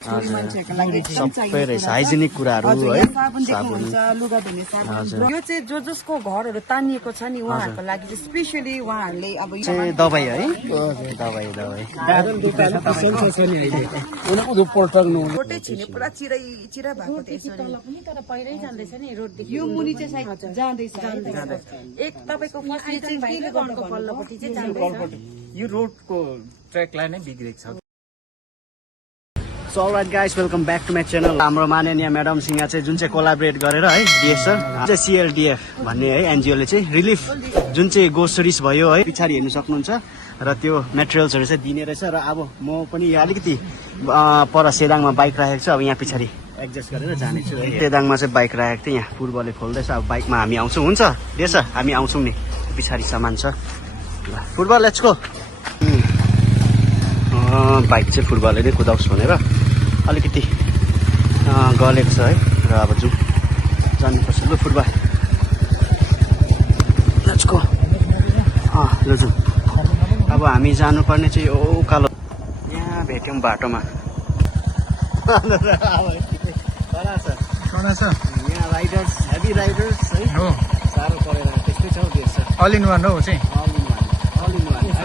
सबै रहेछ हाइजेनिक कुराहरू है साबुन लुगा धुने साबुन यो चाहिँ जसको घरहरू तानिएको छ नि उहाँहरूको लागि चाहिँ स्पेशली उहाँहरूले अब दबाई है दबाई रोटै छिने पुरा चिरा भएको यो मुनि चाहिँ साइड जाँदैछ एक तपाईको फर्स्ट चाहिँ के गर्नुको पल्लोपट्टि चाहिँ जाँदैछ यो रोडको ट्र्याकलाई नै बिग्रेको छ। So alright guys welcome back to my channel. हाम्रो माननीय म्याडमसँग चाहिँ जुन चाहिँ कोलाबरेट गरेर है डिएसर चाहिँ सिएलडिएफ भन्ने है एनजिओले चाहिँ रिलिफ जुन चाहिँ ग्रोसरिज भयो है पछाडि हेर्नु सक्नुहुन्छ र त्यो मेटेरियल्सहरू चाहिँ दिने रहेछ। र अब म पनि अलिकति पर सेदाङमा बाइक राखेको छु, अब यहाँ पछाडि एडजस्ट गरेर जानेछु है। सेदाङमा चाहिँ बाइक राखेको थिएँ, यहाँ पूर्वले खोल्दैछ, अब बाइकमा हामी आउँछौँ। हुन्छ डिएसर हामी आउँछौँ नि, पछाडि सामान छ। पूर्व लेट्स गो। बाइक चाहिँ फुटबलले नै कुदाउँछ भनेर अलिकति गलेको छ है। र अब जाउँ, जानुपर्छ लु फुटबल लेट्स गो। ल जाउँ। अब हामी जानुपर्ने चाहिँ यो उकालो यहाँ भेट्यौँ बाटोमा। यहाँ राइडर्स हेभी राइडर्स है साह्रो परेर त्यस्तै छ देश अल इन वान हो चाहिँ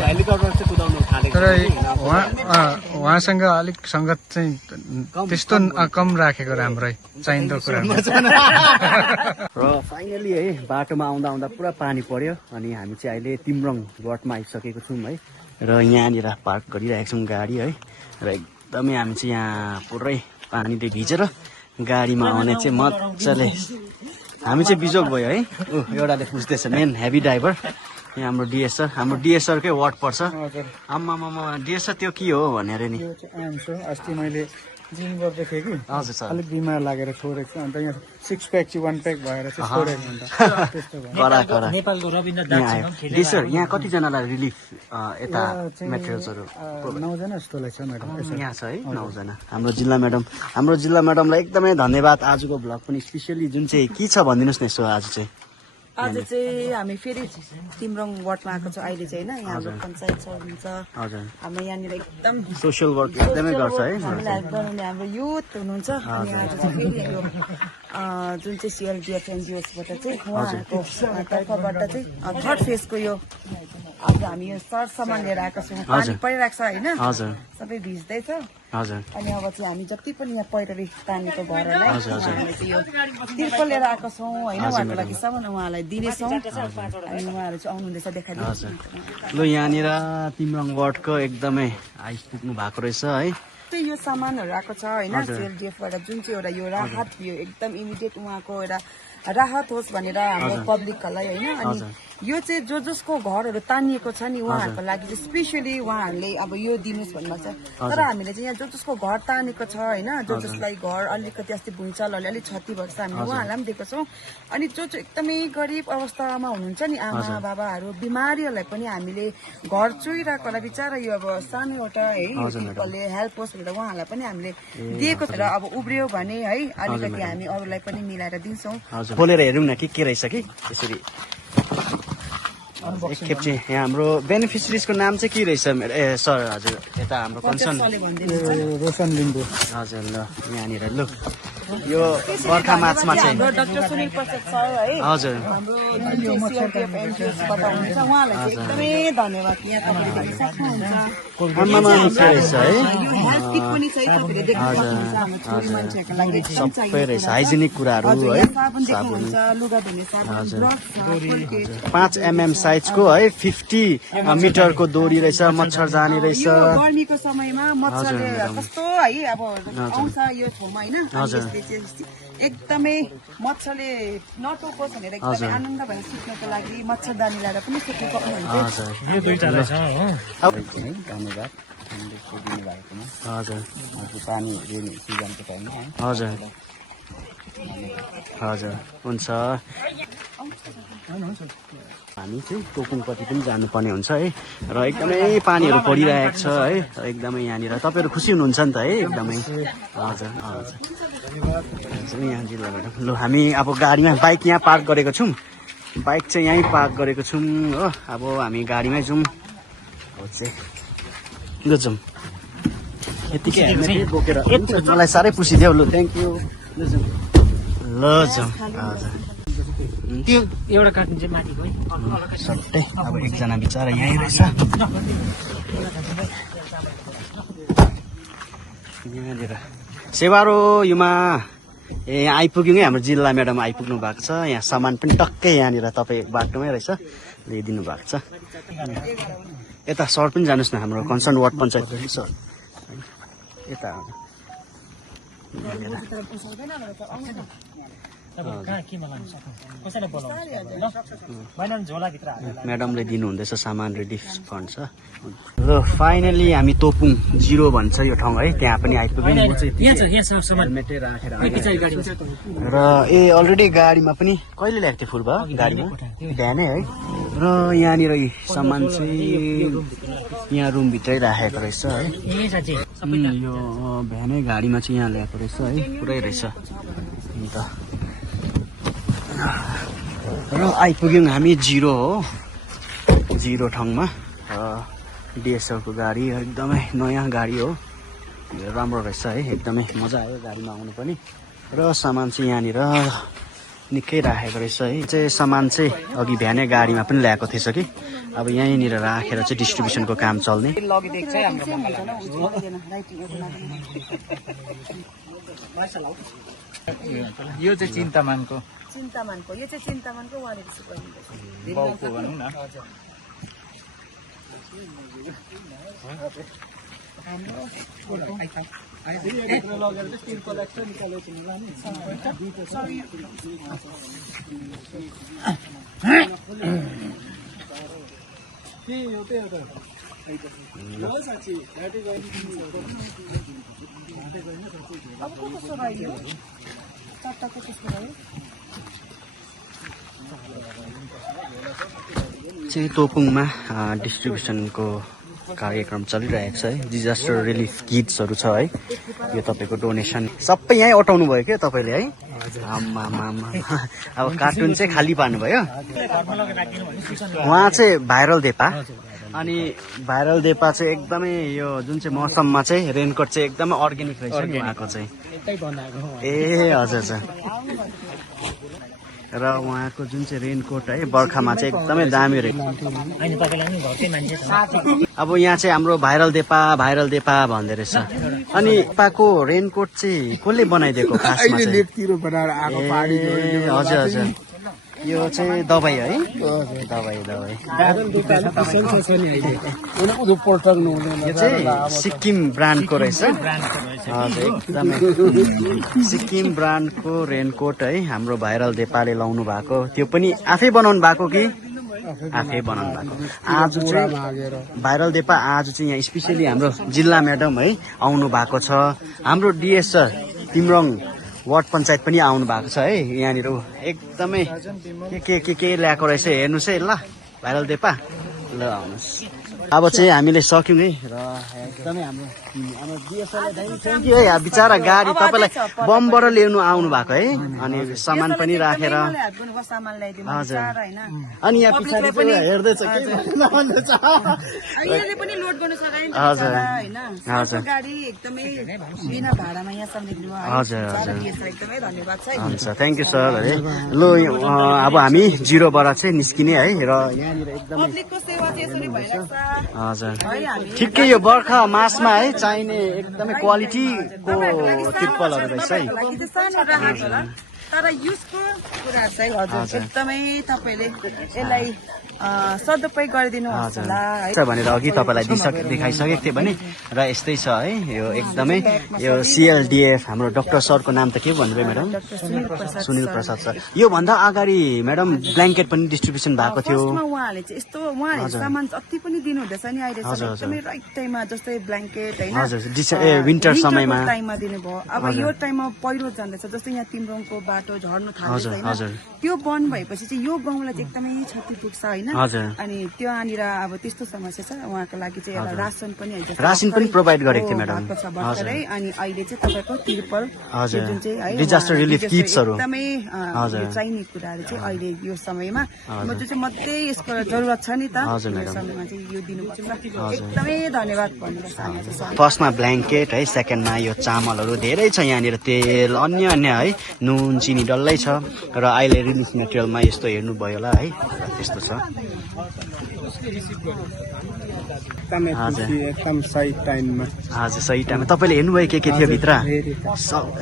हेलिकप्टर चाहिँ कुदाउनु थालेको तर उहाँसँग अलिक सङ्गत चाहिँ त्यस्तो कम राखेको राम्रो है चाहिँदो कुरा। र फाइनली है बाटोमा आउँदा आउँदा पुरा पानी पर्यो अनि हामी चाहिँ अहिले तिम्रङ गढमा आइसकेको छौँ है। र यहाँनिर पार्क गरिरहेको छौँ गाडी है। र एकदमै हामी चाहिँ यहाँ पुरै पानीले भिजेर गाडीमा आउने चाहिँ मजाले हामी चाहिँ बिजोग भयो है। एउटाले पुछ्दैछ मेन हेभी ड्राइभर यहाँ हाम्रो डिएसआरकै वार्ड पर्छ। आम्मामा डिएसआर त्यो के हो भनेर नि अस्ति मैले जिम गर्दै थिएँ कि हजुर सर अलिक बिमार लागेर छोडेको छु, अन्त यहाँ 6 प्याक चाहिँ 1 प्याक भएर चाहिँ छोडेको। नेपालको रविन्द्र डिएसआर यहाँ कतिजनालाई रिलिफ यता मेटेरियल्सहरू 9 जना जस्तोलाई छ म्याडम। यहाँ छ है 9 जना। हाम्रो जिल्ला म्याडमलाई एकदमै धन्यवाद। आजको भ्लग पनि स्पेसियली जुन चाहिँ के छ भनिदिनुहोस् न यसो। आज चाहिँ हामी फेरि तिम्रङ वार्डमा आएको छौँ अहिले चाहिँ होइन। यहाँ हाम्रो पञ्चायत सर हुनुहुन्छ, हाम्रो यहाँनिर एकदम सोसियल वर्क एकदमै गर्छ है। हामीलाई हेल्प गर्नुहुने हाम्रो युथ हुनुहुन्छ। अनि आज चाहिँ फेरि यो जुन चाहिँ सिएलडिएफ एनजिओसबाट चाहिँ उहाँहरूको तर्फबाट चाहिँ थर्ड फेजको यो आज हामी यो सरसामान लिएर आएको छौँ। पानी परिरहेको छ होइन, सबै भिज्दैछ। अनि अब चाहिँ हामी जति पनि यहाँ पहिरो तानेको घरहरूलाई हामीले चाहिँ यो तिर्पल लिएर आएको छौँ होइन, उहाँहरूको लागि सामान उहाँलाई दिनेछौँ। अनि उहाँहरू चाहिँ आउनुहुँदैछ देखाइदिनु। ल यहाँनिर तिम्रङ वार्डको एकदमै आइपुग्नु भएको रहेछ है। यो सामानहरू आएको छ होइन सिएलडिएफबाट जुन चाहिँ एउटा यो राहत यो एकदम इमिडिएट उहाँको एउटा राहत होस् भनेर हाम्रो पब्लिकहरूलाई होइन। अनि यो चाहिँ जसको घरहरू तानिएको छ नि उहाँहरूको लागि चाहिँ स्पेसली उहाँहरूले अब यो दिनुहोस् भन्नुभएको छ। तर हामीले चाहिँ यहाँ जसको घर तानेको छ होइन, जसलाई घर अलिकति अस्ति भुइँचालोहरूले अलिक क्षति भएको छ हामीले उहाँहरूलाई पनि दिएको छौँ। अनि जो एकदमै गरिब अवस्थामा हुनुहुन्छ नि आमा बाबाहरू बिमारीहरूलाई पनि हामीले घर चुइरहेकोलाई बिचरा यो अब सानो एउटा है पिपलले हेल्प होस् भनेर उहाँहरूलाई पनि हामीले दिएको छ। र अब उब्रियो भने है अलिकति हामी अरूलाई पनि मिलाएर दिन्छौँ। खोलेर हेरौँ न के रहेछ कि यसरी एकखेप चाहिँ यहाँ हाम्रो बेनिफिसिरिजको नाम चाहिँ के रहेछ सर? हजुर यता हाम्रो कन्सर्न रोशन लिम्बू। हजुर ल यहाँनिर लु यो बर्खा मार्चमा चाहिँ डाक्टर सुनिल प्रसाद सर है हजुर हाम्रो सिएलडिएफ एनजिओसबाट हुनुहुन्छ, उहाँलाई चाहिँ एकदमै धन्यवाद। यहाँ तपाईँले देख्न सक्नुहुन्छ सबै रहेछ हाइजेनिक कुराहरू है साबुन लुगा धुने साबुन 5 mm साइजको है 50 मिटरको डोरी रहेछ। मच्छर जाने रहेछ गर्मीको समयमा मच्छरले कस्तो है अब आउँछ यो ठाउँमा होइन। एकदमै मच्छरले नटोकोस् भनेर एकदमै आनन्द भएर सुत्नको लागि मच्छरदानी ल्याएर पनि सुत्नु सक्नुहुन्छ। हजुर हुन्छ। हामी चाहिँ टोकुङपट्टि पनि जानुपर्ने हुन्छ है। र एकदमै पानीहरू परिरहेको छ है। एकदमै यहाँनिर तपाईँहरू खुसी हुनुहुन्छ नि त है एकदमै। हजुर यहाँ जिल्लाबाट ल हामी अब गाडीमा बाइक यहाँ पार्क गरेको छौँ, बाइक चाहिँ यहीँ पार्क गरेको छौँ हो। अब हामी गाडीमै जाउँ, ल जाउँ। यतिकै हेलमेटै बोकेर हुन्छ, मलाई साह्रै पुसिदियो लु थ्याङ्क यू ल जाउँ हजुर त्यो एउटा कार्टुन चाहिँ माथिको है सट्टै अब एकजना बिचरा यहीँ रहेछ यहाँनिर सेवारो युमा ए यहाँ आइपुग्यौँ है हाम्रो जिल्ला म्याडम आइपुग्नु भएको छ यहाँ सामान पनि टक्कै यहाँनिर तपाईँ बाटोमै रहेछ ल्याइदिनु भएको छ यता सर पनि जानुहोस् न हाम्रो कन्सर्न वार्ड पञ्चायत सर यता कहाँ केमा लानु सक्नु कसैलाई बोलाउनु ल भएन भने झोलाभित्र हालेर म्याडमले दिनुहुँदैछ सामान रिलिफ फन्ड छ र फाइनली हामी तोपुङ 0 भन्छ यो ठाउँ है त्यहाँ पनि आइपुग्यौँ यहाँ छ सामान हेलमेटै राखेर पछाडि गाडीमा छ र ए अलरेडी गाडीमा पनि कहिले ल्याएको थियो फुल भयो गाडीमा बिहानै है र यहाँनिर सामान चाहिँ यहाँ रुमभित्रै राखेको रहेछ है ए साँच्चै यो बिहानै गाडीमा चाहिँ यहाँ ल्याएको रहेछ है पुरै रहेछ अन्त र आइपुग्यौँ हामी 0 हो 0 ठाउँमा डिएसएलको गाडी एकदमै नयाँ गाडी हो राम्रो रहेछ है एकदमै मजा आयो गाडीमा आउनु पनि र सामान चाहिँ यहाँनिर निकै राखेको रहेछ है चाहिँ सामान चाहिँ अघि बिहानै गाडीमा पनि ल्याएको थिएछ कि अब यहीँनिर राखेर चाहिँ डिस्ट्रिब्युसनको काम चल्ने यो चाहिँ चिन्तामानको चिन्तामानको यो चाहिँ चिन्तामानको उहाँले त्यसो गर्नुहुन्छ बाउको भनौँ न अब कस्तो रह्यो चारटाको कस्तो रह्यो चाहिँ तोपुङमा डिस्ट्रिब्युसनको कार्यक्रम चलिरहेको छ है डिजास्टर रिलिफ किट्सहरू छ है यो तपाईँको डोनेसन सबै यहीँ अटाउनु भयो क्या तपाईँले है आम्मामा अब कार्टुन चाहिँ खाली पार्नुभयो उहाँ चाहिँ भाइरल देपा अनि भाइरल देपा चाहिँ एकदमै यो जुन चाहिँ मौसममा चाहिँ रेनकोट चाहिँ एकदमै अर्ग्यानिक रहेछ कि उहाँको चाहिँ ए हजुर हजुर र उहाँको जुन चाहिँ रेनकोट है बर्खामा चाहिँ एकदमै दामी रहेछ अब यहाँ चाहिँ हाम्रो भाइरल देपा भन्दै रहेछ अनि देपाको रेनकोट चाहिँ कसले बनाइदिएको खासमा चाहिँ ए हजुर हजुर यो चाहिँ दबाई है दबाई यो चाहिँ सिक्किम ब्रान्डको रहेछ हजुर एकदमै सिक्किम ब्रान्डको रेनकोट है हाम्रो भाइरल देपाले लाउनु भएको त्यो पनि आफै बनाउनु भएको कि आफै बनाउनु भएको आज चाहिँ भाइरल देपा आज चाहिँ यहाँ स्पेसली हाम्रो जिल्ला म्याडम है आउनु भएको छ हाम्रो डिएस सर तिम्रङ वार्ड पञ्चायत पनि आउनु भएको छ है यहाँनिर एकदमै के ल्याएको रहेछ हेर्नुहोस् है ल भाइरल देपा ल आउनुहोस् अब चाहिँ हामीले सक्यौँ है र एकदमै हाम्रो थ्याङ्क यू है बिचरा गाडी तपाईँलाई बमबाट ल्याउनु आउनु भएको है अनि सामान पनि राखेर हजुर अनि यहाँ पछाडि पनि हेर्दैछ हजुर हजुर हजुर हुन्छ थ्याङ्क यू सर है ल अब हामी 0बाट चाहिँ निस्किने है र यहाँनिर एकदमै हजुर ठिकै यो बर्खा मासमा है चाहिने एकदमै क्वालिटीको तिर्पलहरू रहेछ है तर युजको कुरा चाहिँ हजुर एकदमै तपाईँले यसलाई सदुपयोग गरिदिनु होला है भनेर अघि तपाईँलाई देखाइसकेको थिएँ भने र यस्तै छ है यो एकदमै यो सिएलडिएफ हाम्रो डाक्टर सरको नाम त के भन्नुभयो म्याडम सुनिल प्रसाद सर योभन्दा अगाडि म्याडम ब्ल्याङ्केट पनि डिस्ट्रिब्युसन भएको थियो उहाँले चाहिँ यस्तो उहाँले सामान जति पनि दिनुहुँदैछ नि अहिले एकदमै राइट टाइममा जस्तै ब्ल्याङ्केट होइन विन्टर समयमा टाइममा दिनुभयो अब यो टाइममा पहिरो जाँदैछ जस्तै यहाँ तिम्रोङको बाटो झर्नु थाल्छ हजुर, हजुर। हैन त्यो बन्द भएपछि चाहिँ यो गाउँलाई चाहिँ एकदमै क्षति पुग्छ हैन हजुर। अनि त्यहाँनिर अब त्यस्तो समस्या छ उहाँको लागि चाहिँ एउटा रासन पनि है रासन पनि प्रोभाइड गरेको थियो म्याडम भएको छ भर्खरै अनि अहिले चाहिँ तपाईको तिरपल हजुर। यो जुन चाहिँ है डिजास्टर रिलिफ किट्सहरु एकदमै यो चाहिने कुराहरु चाहिँ अहिले यो समयमा म चाहिँ मध्ये यसको जरुरत छ नि त हजुर, यो म्याडम। समयमा चाहिँ यो दिनुपर्छ एकदमै धन्यवाद भनेर चाहन्छु फर्स्टमा ब्ल्याङ्केट है सेकेन्डमा यो चामलहरू धेरै छ यहाँनिर तेल अन्य अन्य है नुन चिनी डल्लै छ र अहिले रिलिफ मेटेरियलमा यस्तो हेर्नुभयो होला है त्यस्तो छ एकदम सही टाइममा हजुर सही टाइममा तपाईँले हेर्नुभयो के थियो भित्र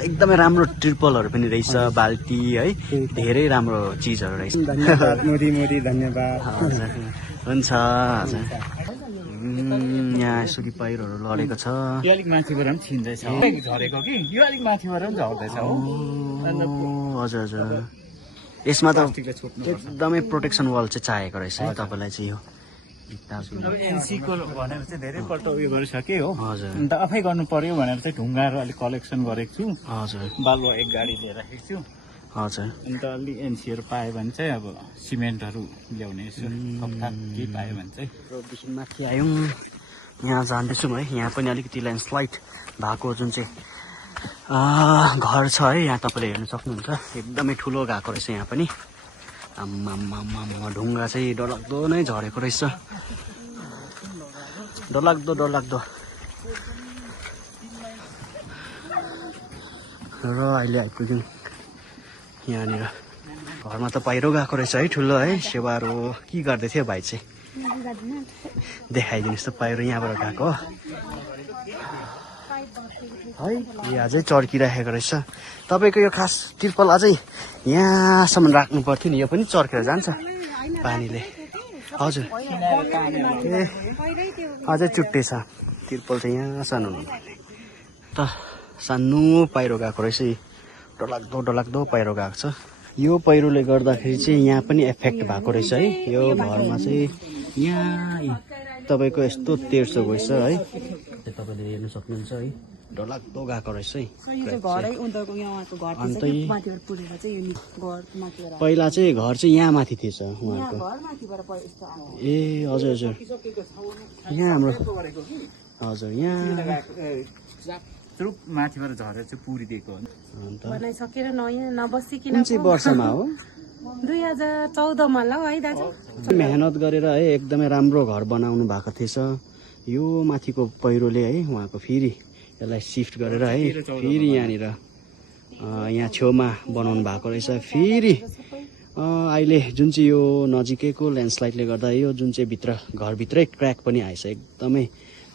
एकदमै राम्रो ट्रिपलहरू पनि रहेछ बाल्टी है धेरै राम्रो चिजहरू रहेछ धन्यवाद मोदी धन्यवाद हजुर हुन्छ हजुर यहाँ यसरी पहिरोहरू लडेको छ यो अलिक माथिबाट पनि छिन्दैछ झरेको कि यो अलिक माथिबाट पनि झर्दैछ हो हजुर हजुर यसमा त एकदमै प्रोटेक्सन वाल चाहिँ चाहिएको रहेछ है तपाईँलाई चाहिँ यो एनसीको भनेर चाहिँ धेरैपल्ट उयो गरिसकेँ हो हजुर अन्त आफै गर्नु पर्यो भनेर चाहिँ ढुङ्गाहरू अलिक कलेक्सन गरेको छु हजुर बालुवा एक गाडी लिएर राखेको छु हजुर अन्त अलि एनसीहरू पायो भने चाहिँ अब सिमेन्टहरू ल्याउने यसो थपथाप के पायो भने चाहिँ रोडदेखि माथि आयौँ यहाँ जाँदैछौँ है यहाँ पनि अलिकति ल्यान्डस्लाइड भएको जुन चाहिँ घर छ है यहाँ तपाईँले हेर्न सक्नुहुन्छ एकदमै ठुलो गएको रहेछ यहाँ पनि आम्मा ढुङ्गा चाहिँ डरलाग्दो नै झरेको रहेछ डरलाग्दो र अहिले आइपुग्यौँ यहाँनिर घरमा त पहिरो गएको रहेछ है ठुलो है सेवारो के गर्दै थियो भाइ चाहिँ देखाइदिनुहोस् त पहिरो यहाँबाट गएको है यो अझै चर्किराखेको रहेछ तपाईँको यो खास तिर्पल अझै यहाँसम्म राख्नु पर्थ्यो नि यो पनि चर्केर जान्छ पानीले हजुर ए अझै चुट्टे छ तिर्पल चाहिँ यहाँ सानो त सानो पहिरो गएको रहेछ डरलाग्दो पहिरो गएको छ यो पहिरोले गर्दाखेरि चाहिँ यहाँ पनि एफेक्ट भएको रहेछ है यो घरमा चाहिँ यहाँ तपाईँको यस्तो तेर्सो गएछ है तपाईँले हेर्नु सक्नुहुन्छ है डरलाग्दो गएको रहेछ है घरै उनीहरूको यहाँको घर चाहिँ माथिबाट पुरेर चाहिँ यो घर माथिबाट पहिला चाहिँ घर चाहिँ यहाँ माथि थिएछ उहाँको घर माथिबाट यस्तो आयो ए हजुर हजुर यहाँ हाम्रो हजुर यहाँ चुप माथिबाट झरेर चाहिँ पुरिदिएको हो अन्त बनाइसकेर नबसिकन कुन चाहिँ वर्षमा हो 2014 मा ल है दाजु मेहनत गरेर है एकदमै राम्रो घर बनाउनु भएको थिएछ यो माथिको पहिरोले है उहाँको फेरि यसलाई सिफ्ट गरेर है फेरि यहाँनिर यहाँ छेउमा बनाउनु भएको रहेछ फेरि अहिले जुन चाहिँ यो नजिकैको ल्यान्डस्लाइडले गर्दा यो जुन चाहिँ घरभित्रै क्र्याक पनि आएछ एकदमै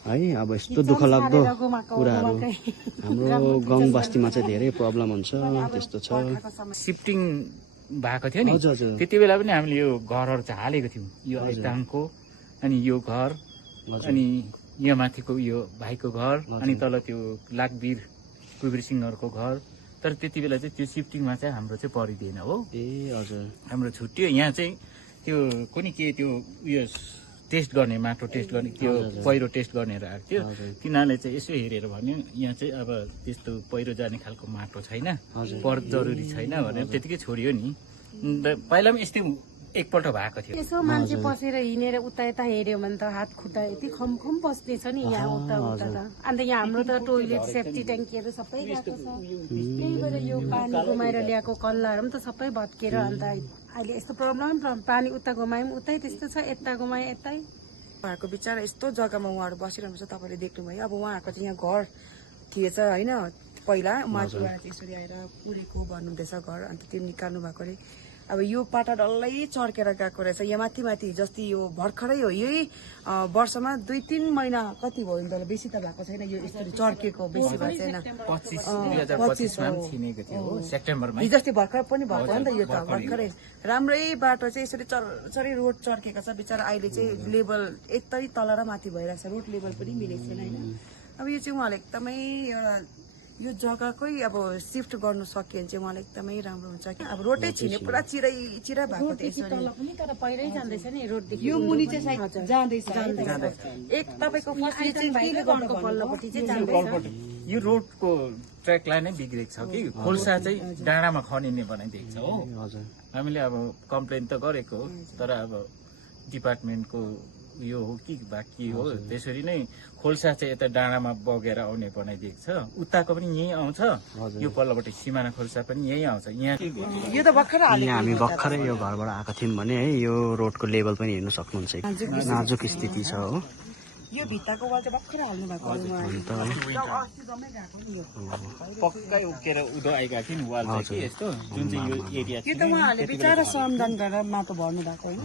है अब यस्तो दुःख लाग्दो कुराहरू हाम्रो गाउँ बस्तीमा चाहिँ धेरै प्रब्लम हुन्छ त्यस्तो छ सिफ्टिङ भएको थियो नि हजुर हजुर त्यति बेला पनि हामीले यो घरहरू चाहिँ हालेको थियौँ यो दाङको अनि यो घर अनि यहाँ माथिको यो भाइको घर अनि तल त्यो लाकवीर कुबीर सिंहहरूको घर तर त्यति बेला चाहिँ त्यो सिफ्टिङमा चाहिँ हाम्रो चाहिँ परिदिएन हो ए हजुर हाम्रो छुट्टियो यहाँ चाहिँ त्यो कुनै के त्यो उयो टेस्ट गर्ने माटो टेस्ट गर्ने त्यो पहिरो टेस्ट गर्नेहरू आएको थियो तिनीहरूले चाहिँ यसो हेरेर भन्यो यहाँ चाहिँ अब त्यस्तो पहिरो जाने खालको माटो छैन पर जरुरी छैन भनेर त्यतिकै छोडियो नि पहिला पनि यस्तै एकपल्ट भएको थियो यसो मान्छे पसेर हिँडेर उता यता हेऱ्यो भने त हात खुट्टा यति खम बस्दैछ नि यहाँ उता उता त अन्त यहाँ हाम्रो त टोइलेट सेफ्टी ट्याङ्कीहरू सबै गएको छ त्यही भएर यो पानी घुमाएर ल्याएको कल्लाहरू पनि त सबै भत्केर अन्त अहिले यस्तो प्रब्लम पानी उता घुमायौँ उतै त्यस्तो छ यता घुमाए यतै उहाँहरूको बिचरा यस्तो जग्गामा उहाँहरू बसिरहनु छ तपाईँले देख्नुभयो अब उहाँहरूको चाहिँ यहाँ घर थिएछ होइन पहिला माथिबाट चाहिँ यसरी आएर पुरेको भन्नुहुँदैछ घर अन्त त्यो निकाल्नु भएकोले अब यो पाटा डल्लै चर्केर गएको रहेछ यहाँ माथि जस्तै यो भर्खरै हो यही वर्षमा 2-3 महिना कति भयो नि त बेसी त भएको छैन यो यसरी चर्केको बेसी भएको छैन 2025 मा छिनेको थियो हो सेप्टेम्बरमा जस्तै भर्खर पनि भएको हो नि त यो त भर्खरै राम्रै बाटो चाहिँ यसरी चरी रोड चर्केको छ बिचरा अहिले चाहिँ लेभल यतै तल र माथि भइरहेको छ रोड लेभल पनि मिलेको छैन होइन अब यो चाहिँ उहाँले एकदमै एउटा यो जग्गाकै अब सिफ्ट गर्नु सक्यो भने चाहिँ उहाँलाई एकदमै राम्रो हुन्छ कि अब रोडै छिने पुरा चिरा भएको थियो तल पनि तर पहिरै जाँदैछ नि रोडदेखि यो मुनि चाहिँ सायद जाँदैछ एक तपाईँको पल्लोपट्टि चाहिँ जाँदैछ यो रोडको ट्र्याकलाई नै बिग्रेको छ कि खोल्सा चाहिँ डाँडामा खनिने बनाइदिएको छ हो हजुर हामीले अब कम्प्लेन त गरेको हो तर अब डिपार्टमेन्टको यो हो कि बाँकी हो त्यसरी नै खोल्सा चाहिँ यता डाँडामा बगेर आउने बनाइदिएको छ उताको पनि यहीँ आउँछ यो पल्लोपट्टि सिमाना खोल्सा पनि यहीँ आउँछ यहाँ यो त भर्खर हालेको यहाँ हामी भर्खरै यो घरबाट आएको थियौँ भने है यो रोडको लेभल पनि हेर्नु सक्नुहुन्छ नाजुक स्थिति छ हो यो भित्ताको वाल चाहिँ भर्खर हाल्नु भएको हो उहाँले। अन्त अस्ति जम्मै गएको नि यो। पक्कै उकेर उदो आइगएको थियो नि वाल चाहिँ कि यस्तो जुन चाहिँ यो एरिया यो त उहाँहरूले बिचारा श्रमदान गरेर माटो भर्नु भएको होइन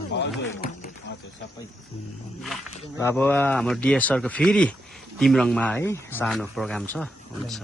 हजुर सबै अब हाम्रो डिएस सरको फेरि टिम रङमा है सानो प्रोग्राम छ हुन्छ